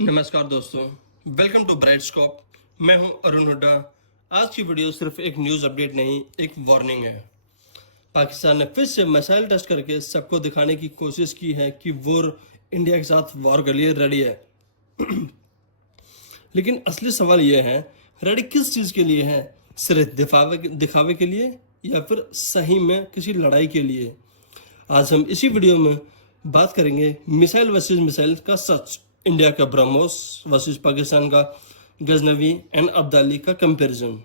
नमस्कार दोस्तों, welcome to bright scope. मैं हूं अरुण हुड्डा। आज की वीडियो सिर्फ एक न्यूज़ अपडेट नहीं, एक वार्निंग है। पाकिस्तान ने फिर से मिसाइल टेस्ट करके सबको दिखाने की कोशिश की है कि वो इंडिया के साथ वॉर के लिए रेडी है। लेकिन असली सवाल यह है, रेडी किस चीज़ के लिए है? सिर्फ दिखावे के लिए या फिर सही में किसी लड़ाई के लिए? आज हम इसी वीडियो में बात करेंगे मिसाइल वर्सेस मिसाइल का सच, इंडिया का ब्रह्मोस वर्सेस पाकिस्तान का गजनवी एंड अब्दाली का कंपैरिजन,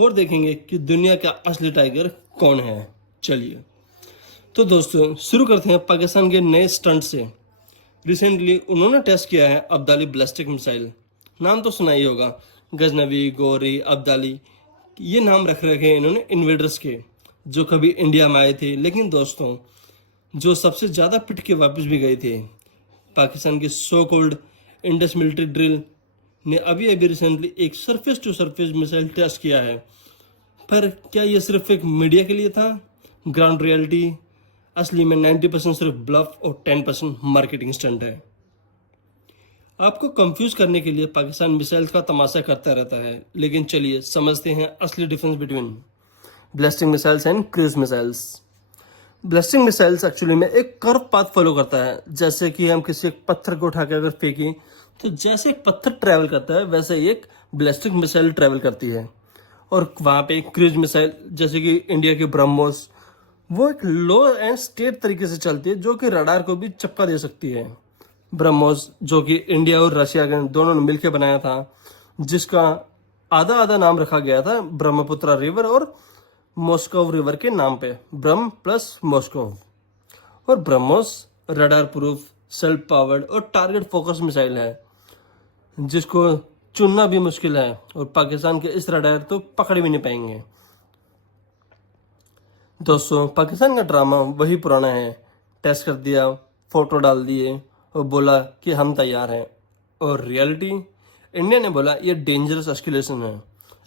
और देखेंगे कि दुनिया का असली टाइगर कौन है। चलिए तो दोस्तों शुरू करते हैं पाकिस्तान के नए स्टंट से। रिसेंटली उन्होंने टेस्ट किया है अब्दाली बैलिस्टिक मिसाइल। नाम तो सुना ही होगा, गजनवी, गौरी, अब्दाली, ये नाम रख रखे हैं इन्होंने इन्वेडर्स के जो कभी इंडिया में आए थे, लेकिन दोस्तों जो सबसे ज़्यादा पिट के वापस भी गए थे। पाकिस्तान के so called Indus military drill ने अभी रिसेंटली एक surface to surface missile test किया है। पर क्या ये सिर्फ एक मीडिया के लिए था? ग्राउंड रियलिटी असली में 90% सिर्फ ब्लफ और 10% मार्केटिंग स्टंट है। आपको कंफ्यूज करने के लिए पाकिस्तान मिसाइल का तमाशा करता रहता है, लेकिन चलिए समझते हैं असली difference between blasting missiles and cruise missiles. Blasting missiles actually में एक कर्व पाथ फॉलो करता है। जैसे कि हम किसी एक पत्थर को उठा के अगर फेंकें तो जैसे एक पत्थर ट्रैवल करता है वैसे ही एक ब्लास्टिक मिसाइल ट्रैवल करती है। और वहाँ पे क्रूज मिसाइल जैसे कि इंडिया के ब्रह्मोस, वो एक लो एंड स्टेट तरीके से चलती है जो कि रडार को भी चक्का दे सकती है। ब्रह्मोस जो कि इंडिया और रशिया के दोनों ने मिलकर बनाया था, जिसका आधा आधा नाम रखा गया था ब्रह्मपुत्र रिवर और मॉस्को रिवर के नाम पे, ब्रह्म प्लस मॉस्को। और BrahMos radar proof, self powered और टारगेट फोकस मिसाइल है जिसको चुनना भी मुश्किल है, और पाकिस्तान के इस रडार तो पकड़ भी नहीं पाएंगे। दोस्तों पाकिस्तान का ड्रामा वही पुराना है, टेस्ट कर दिया, फोटो डाल दिए और बोला कि हम तैयार हैं। और रियलिटी, इंडिया ने बोला ये डेंजरस एस्केलेशन है।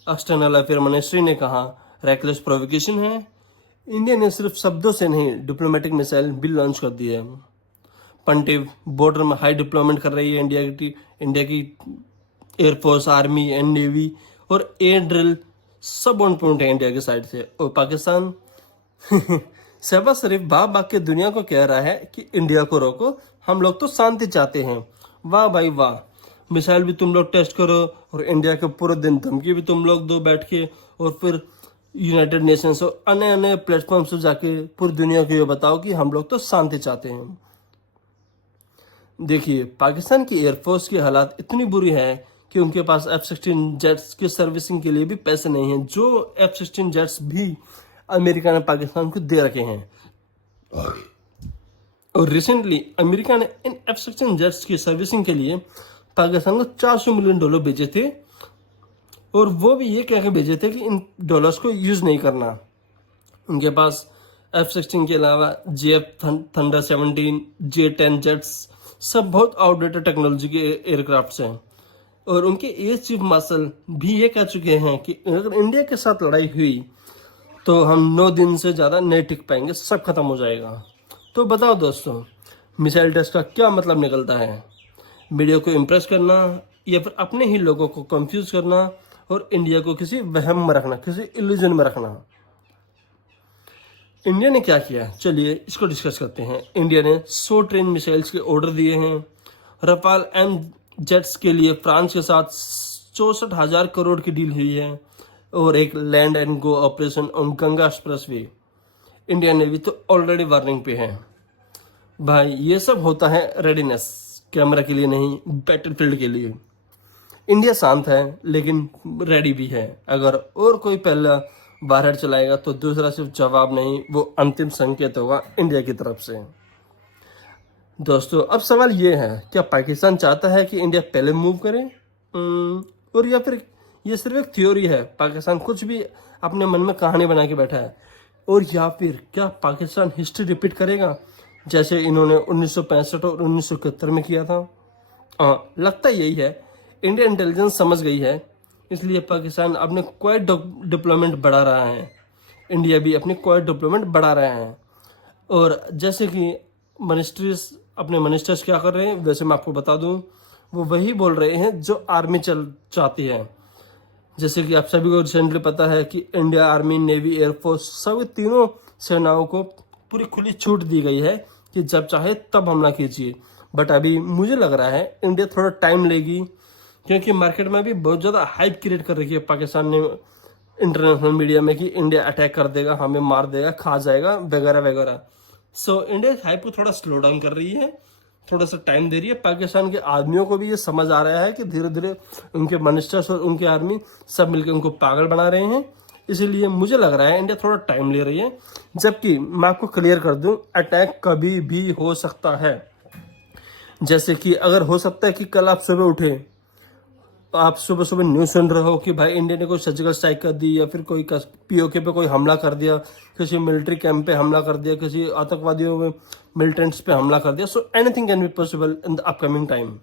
एक्सटर्नल अफेयर मिनिस्ट्री ने कहा रैकलेस प्रोवोकेशन है। इंडिया ने सिर्फ शब्दों से नहीं, डिप्लोमेटिक मिसाइल भी लॉन्च कर दी है। पंटिव बॉर्डर में हाई डिप्लॉयमेंट कर रही है इंडिया की एयरफोर्स, आर्मी एंड नेवी, और एयर ड्रिल सब ऑन पॉइंट है इंडिया की साइड से। और पाकिस्तान शहबाज शरीफ भाग भाग के दुनिया को कह रहा है कि इंडिया को रोको, हम लोग तो शांति चाहते हैं। वाह भाई वाह, मिसाइल भी तुम लोग टेस्ट करो और इंडिया के पूरे दिन धमकी भी तुम लोग दो बैठ के, और फिर यूनाइटेड नेशंस और अन्य अन्य प्लेटफॉर्म से जाके पूरी दुनिया को ये बताओ कि हम लोग तो शांति चाहते हैं। देखिए पाकिस्तान की एयरफोर्स की हालात इतनी बुरी है कि उनके पास F-16 जेट्स की सर्विसिंग के लिए भी पैसे नहीं हैं, जो F-16 जेट्स भी अमेरिका ने पाकिस्तान को दे रखे हैं। और रिसेंटली अमेरिका ने इन F-16 जेट्स की सर्विसिंग के लिए पाकिस्तान को $400 मिलियन भेजे थे, और वो भी ये कह के भेजे थे कि इन डॉलर्स को यूज नहीं करना। उनके पास F-16 के अलावा JF थंडर 17, J-10 जेट्स सब बहुत आउटडेटेड टेक्नोलॉजी के एयरक्राफ्ट्स हैं। और उनके एयर चीफ मार्शल भी ये कह चुके हैं कि अगर इंडिया के साथ लड़ाई हुई तो हम 9 दिन से ज़्यादा नहीं टिक पाएंगे, सब खत्म हो जाएगा। तो बताओ दोस्तों, मिसाइल टेस्ट का क्या मतलब निकलता है? मीडिया को इम्प्रेस करना या फिर अपने ही लोगों को कंफ्यूज करना और इंडिया को किसी वहम में रखना, किसी इल्यूजन में रखना? इंडिया ने क्या किया, चलिए इसको डिस्कस करते हैं। इंडिया ने 100 ट्रेन मिसाइल्स के ऑर्डर दिए हैं। रफाल एम जेट्स के लिए फ्रांस के साथ 64,000 करोड़ की डील हुई है, और एक land and go operation on Ganga expressway. India navy तो ऑलरेडी वार्निंग पे है। भाई ये सब होता है रेडीनेस, कैमरा के लिए नहीं, बैटलफील्ड के लिए। इंडिया शांत है लेकिन रेडी भी है। अगर और कोई पहला वारहेड चलाएगा तो दूसरा सिर्फ जवाब नहीं, वो अंतिम संकेत होगा इंडिया की तरफ से। दोस्तों अब सवाल ये है, क्या पाकिस्तान चाहता है कि इंडिया पहले मूव करे, और या फिर ये सिर्फ एक थ्योरी है, पाकिस्तान कुछ भी अपने मन में कहानी बना के बैठा है? और या फिर क्या पाकिस्तान हिस्ट्री रिपीट करेगा जैसे इन्होंने 1965 और 1971 में किया था? लगता यही है। इंडिया इंटेलिजेंस समझ गई है, इसलिए पाकिस्तान अपने क्वाइट डिप्लॉयमेंट बढ़ा रहा है, इंडिया भी अपनी क्वाइट डिप्लॉयमेंट बढ़ा रहे हैं। और जैसे कि मिनिस्ट्रीज अपने मिनिस्टर्स क्या कर रहे हैं, वैसे मैं आपको बता दूं, वो वही बोल रहे हैं जो आर्मी चाहती है। जैसे कि आप सभी को रिसेंटली पता है कि इंडिया आर्मी, नेवी, एयरफोर्स सभी तीनों सेनाओं को पूरी खुली छूट दी गई है कि जब चाहे तब हमला कीजिए। बट अभी मुझे लग रहा है इंडिया थोड़ा टाइम लेगी, क्योंकि मार्केट में भी बहुत ज़्यादा हाइप क्रिएट कर रखी है पाकिस्तान ने इंटरनेशनल मीडिया में कि इंडिया अटैक कर देगा, हमें मार देगा, खा जाएगा वगैरह वगैरह। सो इंडिया हाइप को थोड़ा स्लो डाउन कर रही है, थोड़ा सा टाइम दे रही है। पाकिस्तान के आदमियों को भी ये समझ आ रहा है कि धीरे धीरे उनके मिनिस्टर्स और उनके आर्मी सब मिलकर उनको पागल बना रहे हैं। इसीलिए मुझे लग रहा है इंडिया थोड़ा टाइम ले रही है। जबकि मैं आपको क्लियर कर दूं, अटैक कभी भी हो सकता है। जैसे कि अगर हो सकता है कि कल आप सुबह उठे, आप सुबह सुबह न्यूज़ सुन रहे हो कि भाई इंडिया ने कोई सर्जिकल स्ट्राइक कर दी, या फिर कोई पीओके पे कोई हमला कर दिया, किसी मिलिट्री कैंप पे हमला कर दिया, किसी आतंकवादियों में मिलिटेंट्स पे हमला कर दिया। So anything can be possible in the upcoming time.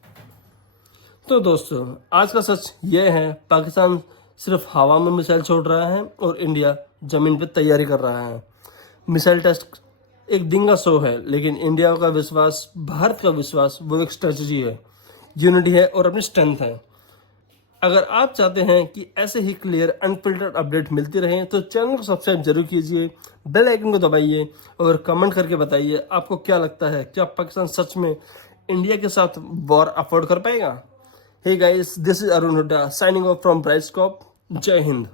तो दोस्तों, आज का सच ये है, पाकिस्तान सिर्फ हवा में मिसाइल छोड़ रहा है और इंडिया जमीन पे तैयारी कर रहा है। मिसाइल टेस्ट एक दिन का शो है, लेकिन इंडिया का विश्वास, भारत का विश्वास, वो एक स्ट्रेटजी है, यूनिटी है और अपनी स्ट्रेंथ है। अगर आप चाहते हैं कि ऐसे ही क्लियर अनफिल्टर्ड अपडेट मिलती रहें तो चैनल को सब्सक्राइब जरूर कीजिए, बेल आइकन को दबाइए और कमेंट करके बताइए आपको क्या लगता है, क्या पाकिस्तान सच में इंडिया के साथ वॉर अफोर्ड कर पाएगा। Hey guys, this is Arun Hooda signing off from bright scope. जय हिंद।